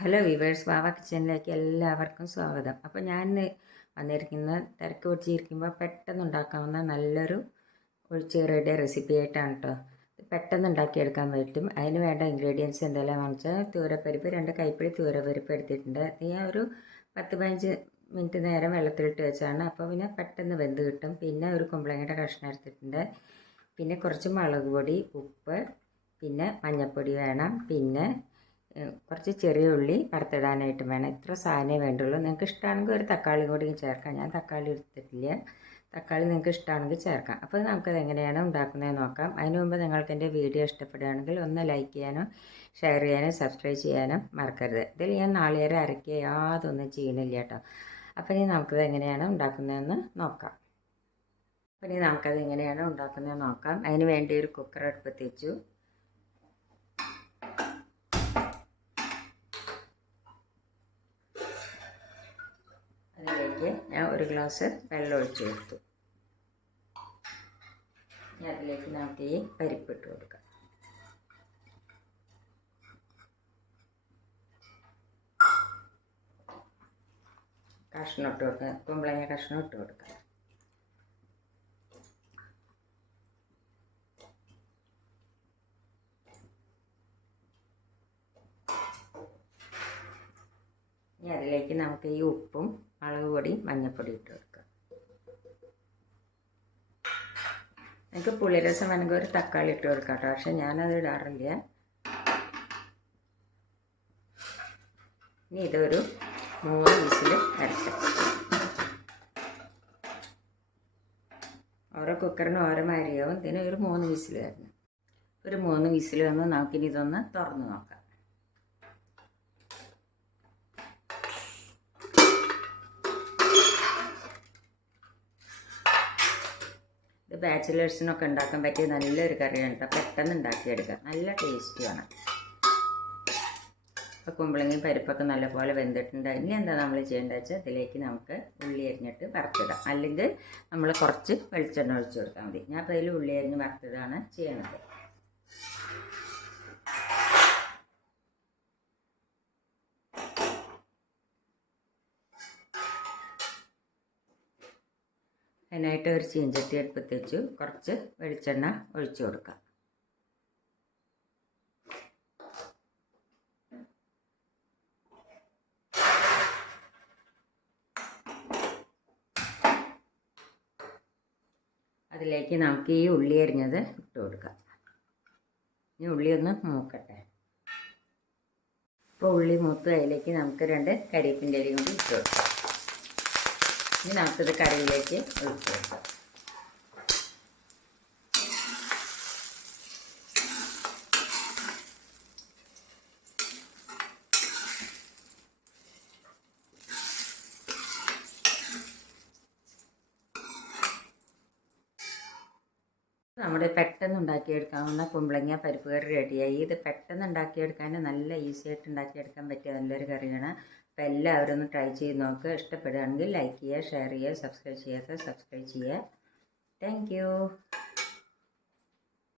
Hello weavers, വാവ കിച്ചണിലേക്ക് എല്ലാവർക്കും സ്വാഗതം. അപ്പോൾ ഞാൻ ഇന്ന് വന്നിരിക്കുന്ന തിരക്ക് പിടിച്ചിരിക്കുമ്പോൾ പെട്ടെന്ന് ഉണ്ടാക്കാവുന്ന നല്ലൊരു ഒഴിച്ചുകറിയുടെ റെസിപ്പി ആയിട്ടാണ് കേട്ടോ. പെട്ടെന്ന് ഉണ്ടാക്കിയെടുക്കാൻ പറ്റും. അതിന് വേണ്ട ഇൻഗ്രീഡിയൻസ് എന്തെല്ലാം വെച്ചാൽ തൂരപ്പരിപ്പ് 2 കൈപ്പിടി തൂരപ്പരിപ്പ് എടുത്തിട്ടുണ്ട്. ഞാൻ ഒരു 10-15 മിനിറ്റ് നേരം വെള്ളത്തിലിട്ട് വെച്ചാണ്. അപ്പോൾ പിന്നെ പെട്ടെന്ന് വെന്ത് കിട്ടും. പിന്നെ ഒരു കുമ്പളങ്ങയുടെ കഷ്ണം എടുത്തിട്ടുണ്ട്. പിന്നെ കുറച്ച് മുളക് പൊടി, ഉപ്പ്, പിന്നെ മഞ്ഞൾപ്പൊടി വേണം. പിന്നെ കുറച്ച് ചെറിയ ഉള്ളി വറുത്തിടാനായിട്ട് വേണം. ഇത്ര സാധനമേ വേണ്ടുള്ളൂ. നിങ്ങൾക്ക് ഇഷ്ടമാണെങ്കിൽ ഒരു തക്കാളി കൂടി ചേർക്കാം. ഞാൻ തക്കാളി എടുത്തിട്ടില്ല. തക്കാളി നിങ്ങൾക്ക് ഇഷ്ടമാണെങ്കിൽ ചേർക്കാം. അപ്പോൾ നമുക്കത് എങ്ങനെയാണ് ഉണ്ടാക്കുന്നതെന്ന് നോക്കാം. അതിന് മുമ്പ് നിങ്ങൾക്ക് എൻ്റെ വീഡിയോ ഇഷ്ടപ്പെടുകയാണെങ്കിൽ ഒന്ന് ലൈക്ക് ചെയ്യാനും ഷെയർ ചെയ്യാനും സബ്സ്ക്രൈബ് ചെയ്യാനും മറക്കരുത്. ഇതിൽ ഞാൻ നാളികേരം അരയ്ക്കുക യാതൊന്നും ചെയ്യണില്ല കേട്ടോ. അപ്പോൾ ഇനി നമുക്കത് എങ്ങനെയാണ് ഉണ്ടാക്കുന്നതെന്ന് നോക്കാം. അപ്പോൾ ഇനി നമുക്കത് എങ്ങനെയാണ് ഉണ്ടാക്കുന്നതെന്ന് നോക്കാം. അതിന് വേണ്ടി ഒരു കുക്കർ അടുപ്പത്ത് വെച്ചു. അതിലേക്ക് ഞാൻ ഒരു ഗ്ലാസ് വെള്ളം ഒഴിച്ച് കൊടുത്തു. അതിലേക്ക് നമുക്ക് ഈ പരിപ്പിട്ട് കൊടുക്കാം. കഷ്ണം ഇട്ട് കൊടുക്കാം. കുമ്പളങ്ങ കഷ്ണം ഇട്ട് കൊടുക്കാം. ഇനി അതിലേക്ക് നമുക്ക് ഈ ഉപ്പും മുളക് പൊടി മഞ്ഞൾപ്പൊടി ഇട്ട് കൊടുക്കാം. എനിക്ക് പുളിരസം വേണമെങ്കിൽ ഒരു തക്കാളി ഇട്ട് കൊടുക്കാം കേട്ടോ. പക്ഷെ ഞാനത് ഇടാറില്ല. ഇനി ഇതൊരു 3 വിസിൽ വരട്ടെ. ഓരോ കുക്കറിനും ഓരോ മാതിരിയാവും. ഇതിന് ഒരു 3 വിസിൽ വരണം. ഒരു 3 വിസിൽ വന്ന് നമുക്കിനി ഇതൊന്ന് തുറന്ന് നോക്കാം. ഇത് ബാച്ചിലേഴ്സിനൊക്കെ ഉണ്ടാക്കാൻ പറ്റിയ നല്ലൊരു കറിയാണ് കേട്ടോ. പെട്ടെന്ന് ഉണ്ടാക്കിയെടുക്കാം. നല്ല ടേസ്റ്റിയാണ്. അപ്പോൾ കുമ്പളങ്ങയും പരിപ്പൊക്കെ നല്ലപോലെ വെന്തിട്ടുണ്ട്. ഇനി എന്താ നമ്മൾ ചെയ്യേണ്ടത് വെച്ചാൽ ഇതിലേക്ക് നമുക്ക് ഉള്ളി അരിഞ്ഞിട്ട് വറുത്തിടാം. അല്ലെങ്കിൽ നമ്മൾ കുറച്ച് വെളിച്ചെണ്ണ ഒഴിച്ച് കൊടുത്താൽ മതി. ഞാൻ അപ്പോൾ അതിൽ ഉള്ളി അരിഞ്ഞ് വറുത്തിടാണ് ചെയ്യണത്. അതിനായിട്ട് ഒരു ചീഞ്ചട്ടി അടുപ്പത്ത് വെച്ചു. കുറച്ച് വെളിച്ചെണ്ണ ഒഴിച്ചു കൊടുക്കാം. അതിലേക്ക് നമുക്ക് ഈ ഉള്ളി അരിഞ്ഞത് ഇട്ട് കൊടുക്കാം. ഈ ഉള്ളി ഒന്ന് മൂക്കട്ടെ. ഇപ്പോൾ ഉള്ളി മൂത്ത് അതിലേക്ക് നമുക്ക് 2 കരിവേപ്പിൻ്റെ ഇലയും കൂടി ഇട്ട് കൊടുക്കാം. ഇനി നമുക്കിത് കറിയിലേക്ക് ഒഴിച്ച് കൊടുക്കാം. നമ്മുടെ പെട്ടെന്ന് ഉണ്ടാക്കിയെടുക്കാവുന്ന കുമ്പളങ്ങ പരിപ്പ് കറി റെഡിയായി. ഇത് പെട്ടെന്ന് ഉണ്ടാക്കിയെടുക്കാൻ നല്ല ഈസി ആയിട്ട് ഉണ്ടാക്കിയെടുക്കാൻ പറ്റിയ നല്ലൊരു കറിയാണ്. അപ്പോൾ എല്ലാവരും ഒന്ന് ട്രൈ ചെയ്ത് നോക്കുക. ഇഷ്ടപ്പെടുകയാണെങ്കിൽ ലൈക്ക് ചെയ്യുക, ഷെയർ ചെയ്യുക, സബ്സ്ക്രൈബ് ചെയ്യാത്ത സബ്സ്ക്രൈബ് ചെയ്യുക. താങ്ക്